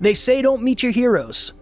They say don't meet your heroes.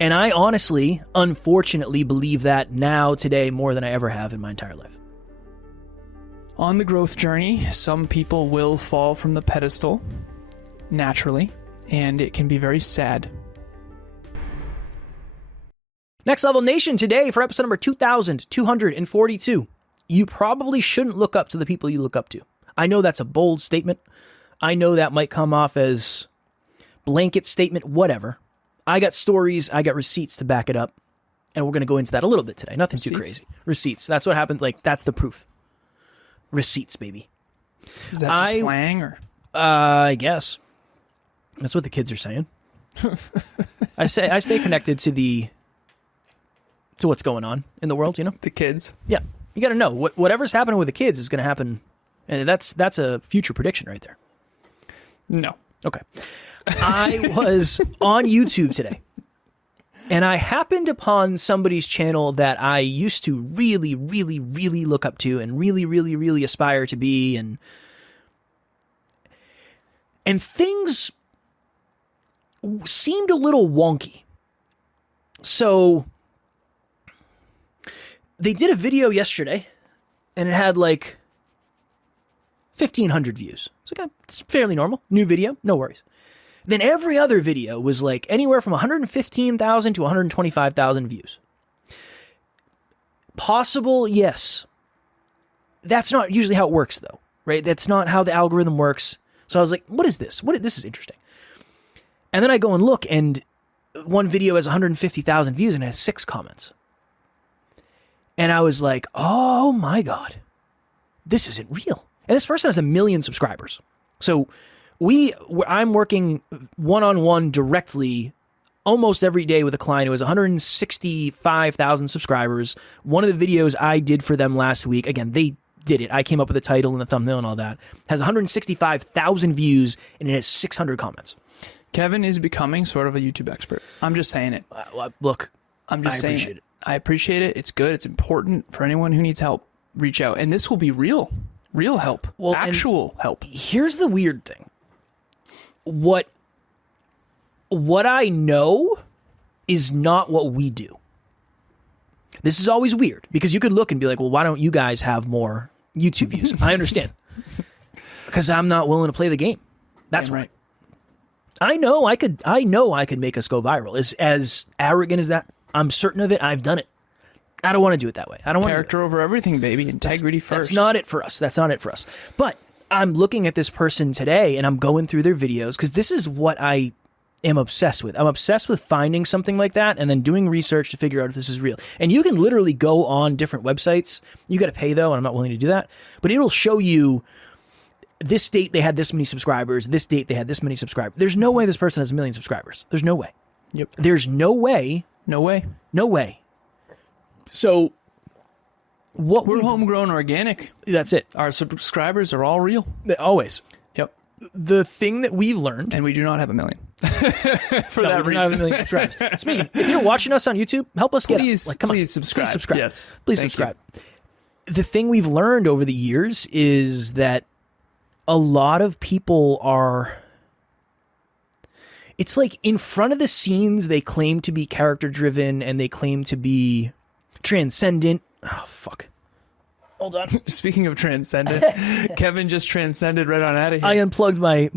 And I honestly, unfortunately, believe that now, today, more than I ever have in my entire life. On the growth journey, some people will fall from the pedestal naturally, and it can be very sad. Next Level Nation today for episode number 2242. You probably shouldn't look up to the people you look up to. I know that's a bold statement. I know that might come off as blanket statement, whatever. I got stories, I got receipts to back it up, and we're going to go into that a little bit today. Nothing too crazy. Receipts. That's what happened. Like, that's the proof. Receipts, baby. Is that just slang, or? I guess. That's what the kids are saying. I stay connected to what's going on in the world, you know? The kids. Yeah. You got to know whatever's happening with the kids is going to happen. And that's a future prediction right there. No. Okay. I was on YouTube today, and I happened upon somebody's channel that I used to really, really, really look up to and really, really, really aspire to be, and things seemed a little wonky. So they did a video yesterday, and it had like 1,500 views. It's okay. It's fairly normal. New video, no worries. Then every other video was like anywhere from 115,000 to 125,000 views. Possible, yes. That's not usually how it works, though, right? That's not how the algorithm works. So I was like, what is this? This is interesting. And then I go and look, and one video has 150,000 views and it has 6 comments. And I was like, oh my God, this isn't real. And this person has 1 million subscribers. So I'm working one-on-one directly almost every day with a client who has 165,000 subscribers. One of the videos I did for them last week, again, they did it. I came up with the title and the thumbnail and all that. Has 165,000 views and it has 600 comments. Kevin is becoming sort of a YouTube expert. I'm just saying it. Look, I'm just saying appreciate it. I appreciate it. It's good. It's important for anyone who needs help. Reach out. And this will be real help. Well, actual help. Here's the weird thing. What I know is not what we do. This is always weird because you could look and be like, well, why don't you guys have more YouTube views? I understand. Because I'm not willing to play the game. That's right. I know I could make us go viral. As arrogant as that, I'm certain of it. I've done it. I don't want to do it that way. I don't want character over everything, baby. Integrity first. That's not it for us. That's not it for us. But I'm looking at this person today and I'm going through their videos because this is what I am obsessed with. I'm obsessed with finding something like that and then doing research to figure out if this is real. And you can literally go on different websites. You got to pay though, and I'm not willing to do that. But it'll show you this date they had this many subscribers. This date they had this many subscribers. There's no way this person has 1 million subscribers. There's no way. Yep. There's no way. No way. No way. So what we're homegrown organic. That's it. Our subscribers are all real. Always. Yep. The thing that we've learned, and we do not have 1 million. For that reason, we don't have 1 million subscribers. Speaking, if you're watching us on YouTube, help us get please, up. Like, please subscribe. Please subscribe. Yes. Please subscribe. The thing we've learned over the years is that a lot of people are. It's like in front of the scenes, they claim to be character driven and they claim to be transcendent. Oh, fuck. Hold on. Speaking of transcendent, Kevin just transcended right on out of here. I unplugged my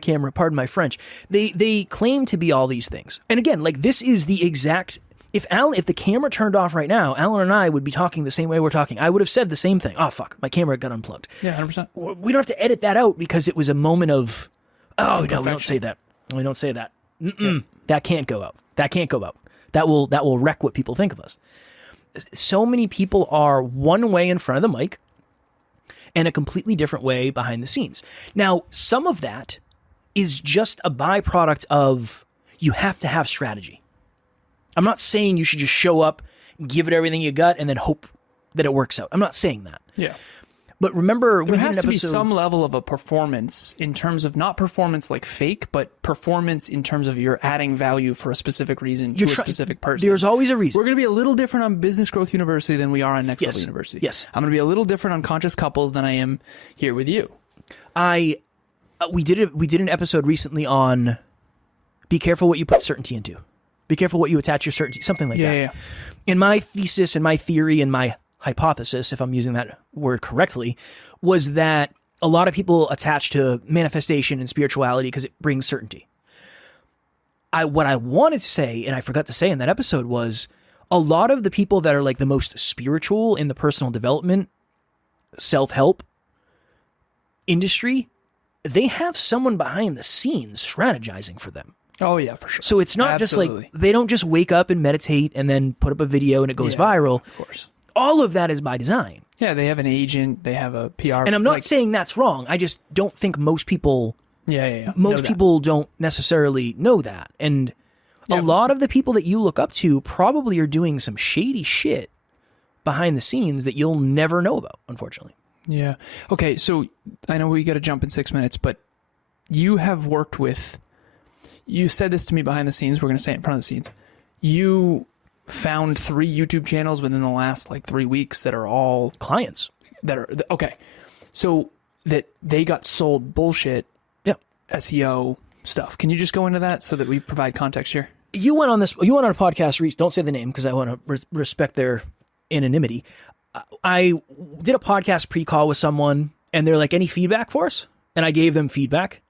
camera. Pardon my French. They claim to be all these things. And again, like this is the exact. If the camera turned off right now, Alan and I would be talking the same way we're talking. I would have said the same thing. Oh fuck, my camera got unplugged. Yeah, 100%. We don't have to edit that out because it was a moment of. Oh no, we don't say that. We don't say that. Yep. That can't go out. That can't go out. That will wreck what people think of us. So many people are one way in front of the mic and a completely different way behind the scenes. Now, some of that is just a byproduct of you have to have strategy. I'm not saying you should just show up, give it everything you got, and then hope that it works out. I'm not saying that. Yeah. But remember, there has to be some level of a performance in terms of not performance like fake, but performance in terms of you're adding value for a specific reason to a specific person. There's always a reason. We're going to be a little different on Business Growth University than we are on Next Level University. Yes. I'm going to be a little different on Conscious Couples than I am here with you. We did an episode recently on be careful what you put certainty into. Be careful what you attach your certainty, something like that. Yeah. In my thesis and my theory and my hypothesis, if I'm using that word correctly, was that a lot of people attach to manifestation and spirituality because it brings certainty. What I wanted to say, and I forgot to say in that episode, was a lot of the people that are like the most spiritual in the personal development, self-help industry, they have someone behind the scenes strategizing for them. Oh, yeah, for sure. So it's not Absolutely. just like, they don't just wake up and meditate and then put up a video and it goes viral. Of course. All of that is by design. Yeah, they have an agent, they have a PR. And I'm not saying that's wrong. I just don't think most people... Most people don't necessarily know that. And a lot of the people that you look up to probably are doing some shady shit behind the scenes that you'll never know about, unfortunately. Yeah. Okay, so I know we got to jump in 6 minutes, but you have worked with... You said this to me behind the scenes. We're going to say it in front of the scenes. You found 3 YouTube channels within the last 3 weeks that are all... Clients. That are... Okay. So that they got sold bullshit SEO stuff. Can you just go into that so that we provide context here? You went on a podcast, Reese, don't say the name because I want to respect their anonymity. I did a podcast pre-call with someone and they're like, any feedback for us? And I gave them feedback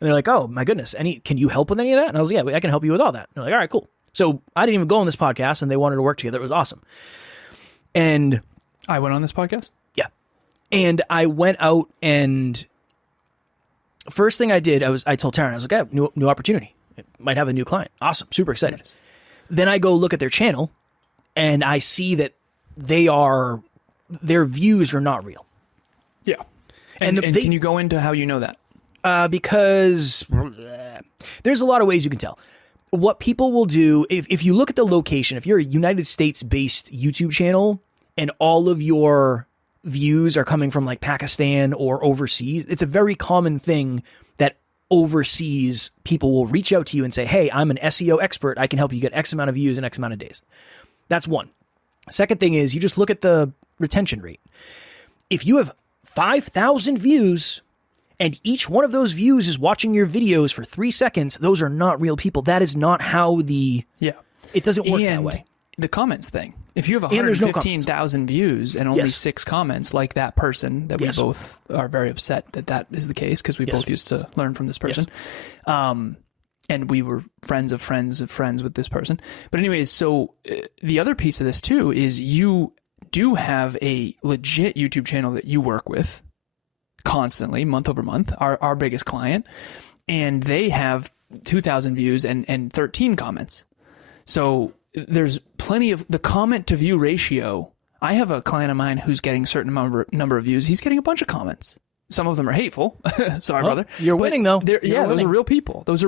and they're like, oh my goodness, can you help with any of that? And I was like, yeah, I can help you with all that. And they're like, all right, cool. So I didn't even go on this podcast and they wanted to work together. It was awesome. And I went on this podcast? Yeah. And I went out and first thing I did, I told Taryn, I was like, I have new opportunity. I might have a new client. Awesome. Super excited. Nice. Then I go look at their channel and I see that their views are not real. Yeah. And can you go into how you know that? Because there's a lot of ways you can tell. What people will do, if you look at the location, if you're a United States-based YouTube channel and all of your views are coming from like Pakistan or overseas, it's a very common thing that overseas people will reach out to you and say, hey, I'm an SEO expert. I can help you get X amount of views in X amount of days. That's one. Second thing is you just look at the retention rate. If you have 5,000 views and each one of those views is watching your videos for 3 seconds, those are not real people. That is not how it doesn't work that way. The comments thing. If you have 115,000 views and only 6 comments, like that person that we both are very upset that is the case because we both used to learn from this person. And we were friends of friends of friends with this person. But anyways, so the other piece of this too is you do have a legit YouTube channel that you work with constantly, month over month, our biggest client, and they have 2,000 views and 13 comments. So there's plenty of the comment to view ratio. I have a client of mine who's getting a certain number of views. He's getting a bunch of comments. Some of them are hateful. Sorry, brother. You're winning though. Those are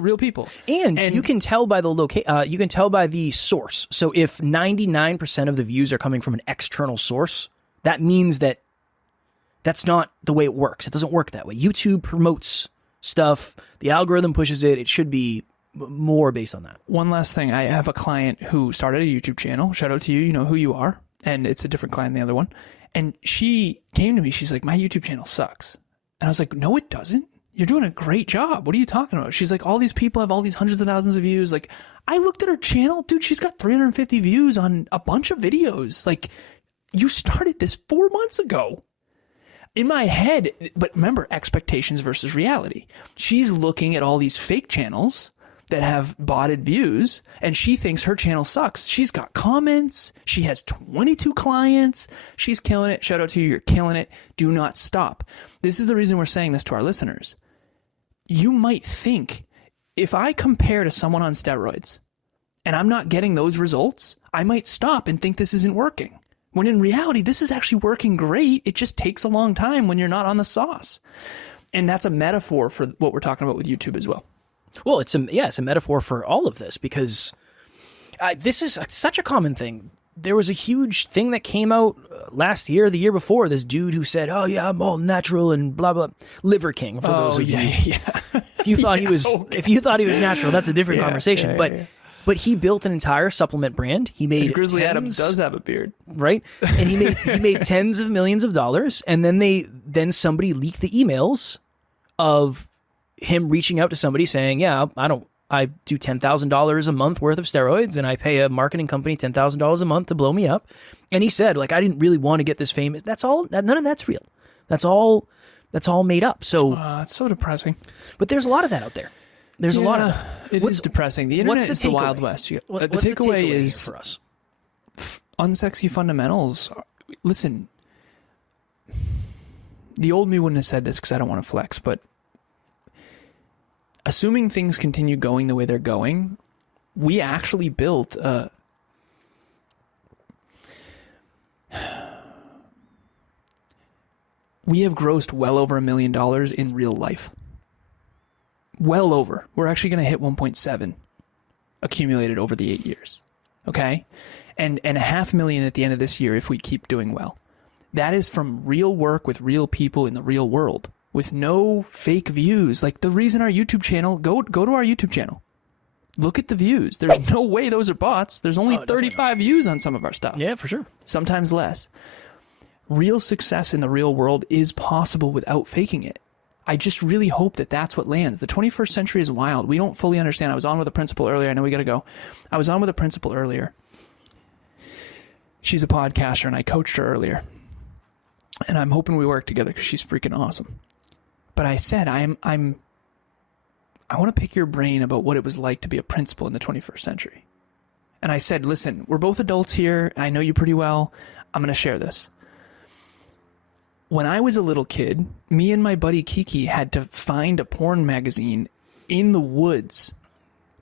real people. And you can tell by you can tell by the source. So if 99% of the views are coming from an external source, that means that's not the way it works. It doesn't work that way. YouTube promotes stuff. The algorithm pushes it. It should be more based on that. One last thing. I have a client who started a YouTube channel. Shout out to you. You know who you are. And it's a different client than the other one. And she came to me. She's like, my YouTube channel sucks. And I was like, no, it doesn't. You're doing a great job. What are you talking about? She's like, all these people have all these hundreds of thousands of views. Like, I looked at her channel. Dude, she's got 350 views on a bunch of videos. Like, you started this 4 months ago. In my head, but remember, expectations versus reality. She's looking at all these fake channels that have botted views, and she thinks her channel sucks. She's got comments. She has 22 clients. She's killing it. Shout out to you. You're killing it. Do not stop. This is the reason we're saying this to our listeners. You might think, if I compare to someone on steroids and I'm not getting those results, I might stop and think this isn't working. When in reality, this is actually working great. It just takes a long time when you're not on the sauce. And that's a metaphor for what we're talking about with YouTube as well. Well, it's a metaphor for all of this because this is such a common thing. There was a huge thing that came out last year, the year before. This dude who said, "Oh yeah, I'm all natural and blah blah." Liver King. For those of you, if you thought he was natural, that's a different conversation. But he built an entire supplement brand. He made Grizzly Adams does have a beard, right? And he made tens of millions of dollars. And then somebody leaked the emails of him reaching out to somebody saying, "Yeah, I don't I do $10,000 a month worth of steroids, and I pay a marketing company $10,000 a month to blow me up. And he said, like, I didn't really want to get this famous. That's all. None of that's real. That's all made up. So it's so depressing. But there's a lot of that out there. There's a lot of that. It is depressing. The internet is the Wild West. The takeaway is for us? Unsexy fundamentals. Listen, the old me wouldn't have said this because I don't want to flex, but assuming things continue going the way they're going, we actually built we have grossed well over $1 million in real life. Well over. We're actually going to hit 1.7 accumulated over the 8 years. Okay? And $500,000 at the end of this year if we keep doing well. That is from real work with real people in the real world with no fake views. Like the reason our YouTube channel, go to our YouTube channel. Look at the views. There's no way those are bots. There's only 35 views on some of our stuff. Yeah, for sure. Sometimes less. Real success in the real world is possible without faking it. I just really hope that that's what lands. The 21st century is wild. We don't fully understand. I was on with a principal earlier. I know we got to go. I was on with a principal earlier. She's a podcaster, and I coached her earlier. And I'm hoping we work together because she's freaking awesome. But I said, I want to pick your brain about what it was like to be a principal in the 21st century. And I said, listen, we're both adults here. I know you pretty well. I'm going to share this. When I was a little kid, me and my buddy Kiki had to find a porn magazine in the woods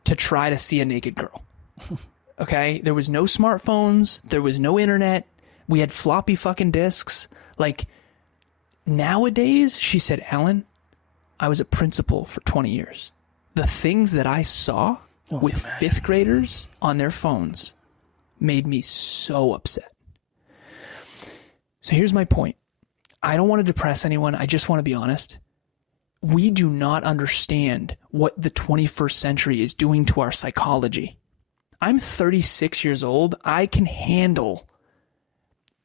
to try to see a naked girl. Okay? There was no smartphones. There was no internet. We had floppy fucking disks. Like, nowadays, she said, Alan, I was a principal for 20 years. The things that I saw with fifth graders on their phones made me so upset. So here's my point. I don't want to depress anyone. I just want to be honest. We do not understand what the 21st century is doing to our psychology. I'm 36 years old. I can handle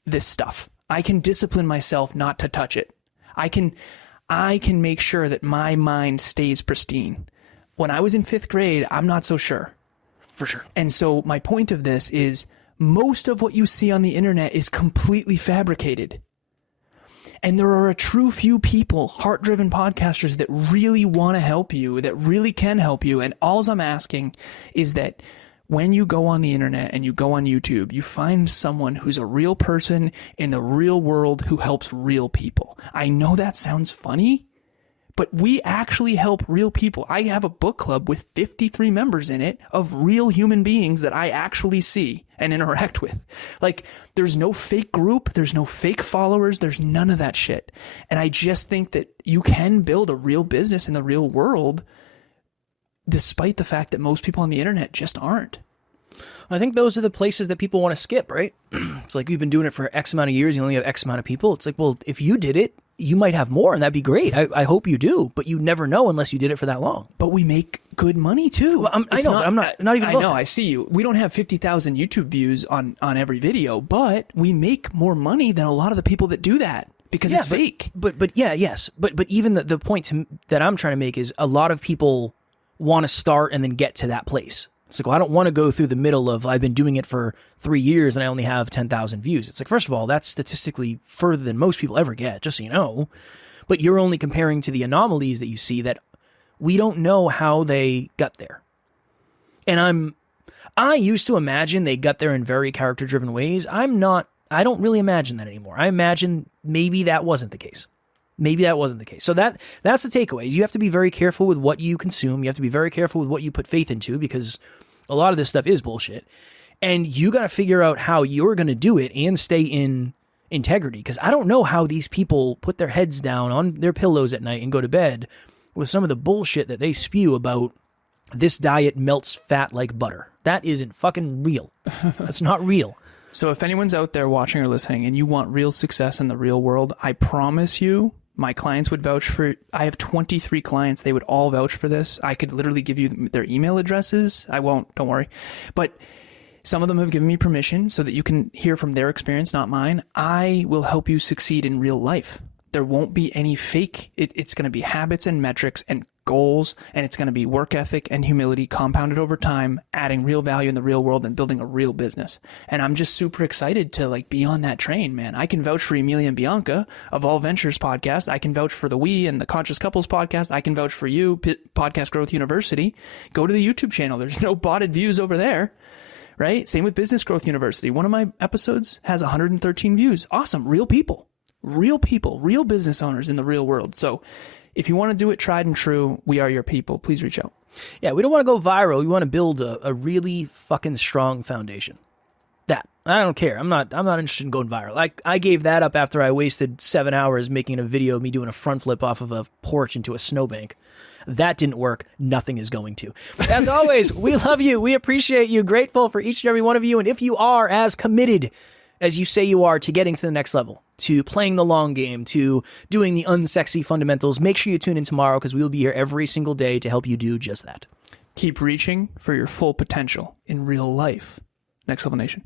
this stuff. I can discipline myself not to touch it. I can make sure that my mind stays pristine. When I was in fifth grade, I'm not so sure. For sure. And so my point of this is most of what you see on the internet is completely fabricated. And there are a true few people, heart-driven podcasters that really want to help you, that really can help you. And all I'm asking is that when you go on the internet and you go on YouTube, you find someone who's a real person in the real world who helps real people. I know that sounds funny, but we actually help real people. I have a book club with 53 members in it of real human beings that I actually see and interact with. Like, there's no fake group. There's no fake followers. There's none of that shit. And I just think that you can build a real business in the real world despite the fact that most people on the internet just aren't. I think those are the places that people want to skip, right? It's like, you've been doing it for X amount of years. You only have X amount of people. It's like, well, if you did it, you might have more, and that'd be great. I hope you do, but you never know unless you did it for that long. But we make good money too. Well, I know, but I'm not even. I know. I see you. We don't have 50,000 YouTube views on every video, but we make more money than a lot of the people that do that because it's fake. But even the point that I'm trying to make is a lot of people want to start and then get to that place. It's like, well, I don't want to go through the middle of I've been doing it for 3 years and I only have 10,000 views. It's like, first of all, that's statistically further than most people ever get, just so you know. But you're only comparing to the anomalies that you see that we don't know how they got there. And I used to imagine they got there in very character-driven ways. I don't really imagine that anymore. I imagine maybe that wasn't the case. Maybe that wasn't the case. So that's the takeaway. You have to be very careful with what you consume. You have to be very careful with what you put faith into because a lot of this stuff is bullshit. And you got to figure out how you're going to do it and stay in integrity. Because I don't know how these people put their heads down on their pillows at night and go to bed with some of the bullshit that they spew about this diet melts fat like butter. That isn't fucking real. That's not real. So if anyone's out there watching or listening and you want real success in the real world, I promise you, my clients would vouch for. I have 23 clients. They would all vouch for this. I could literally give you their email addresses. I won't, don't worry. But some of them have given me permission so that you can hear from their experience, not mine. I will help you succeed in real life. There won't be any fake. It's going to be habits and metrics and goals, and it's going to be work ethic and humility compounded over time, adding real value in the real world and building a real business. And I'm just super excited to like be on that train, man. I can vouch for Emilia and Bianca of All Ventures podcast. I can vouch for the We and the Conscious Couples podcast. I can vouch for you, Podcast Growth University. Go to the YouTube channel. There's no botted views over there. Right? Same with Business Growth University. One of my episodes has 113 views. Awesome. Real people, real business owners in the real world. So if you want to do it tried and true, we are your people. Please reach out. Yeah, we don't want to go viral. We want to build a really fucking strong foundation. That. I don't care. I'm not interested in going viral. I gave that up after I wasted 7 hours making a video of me doing a front flip off of a porch into a snowbank. That didn't work. Nothing is going to. But as always, we love you. We appreciate you. Grateful for each and every one of you. And if you are as committed as you say you are to getting to the next level, to playing the long game, to doing the unsexy fundamentals, make sure you tune in tomorrow because we will be here every single day to help you do just that. Keep reaching for your full potential in real life. Next Level Nation.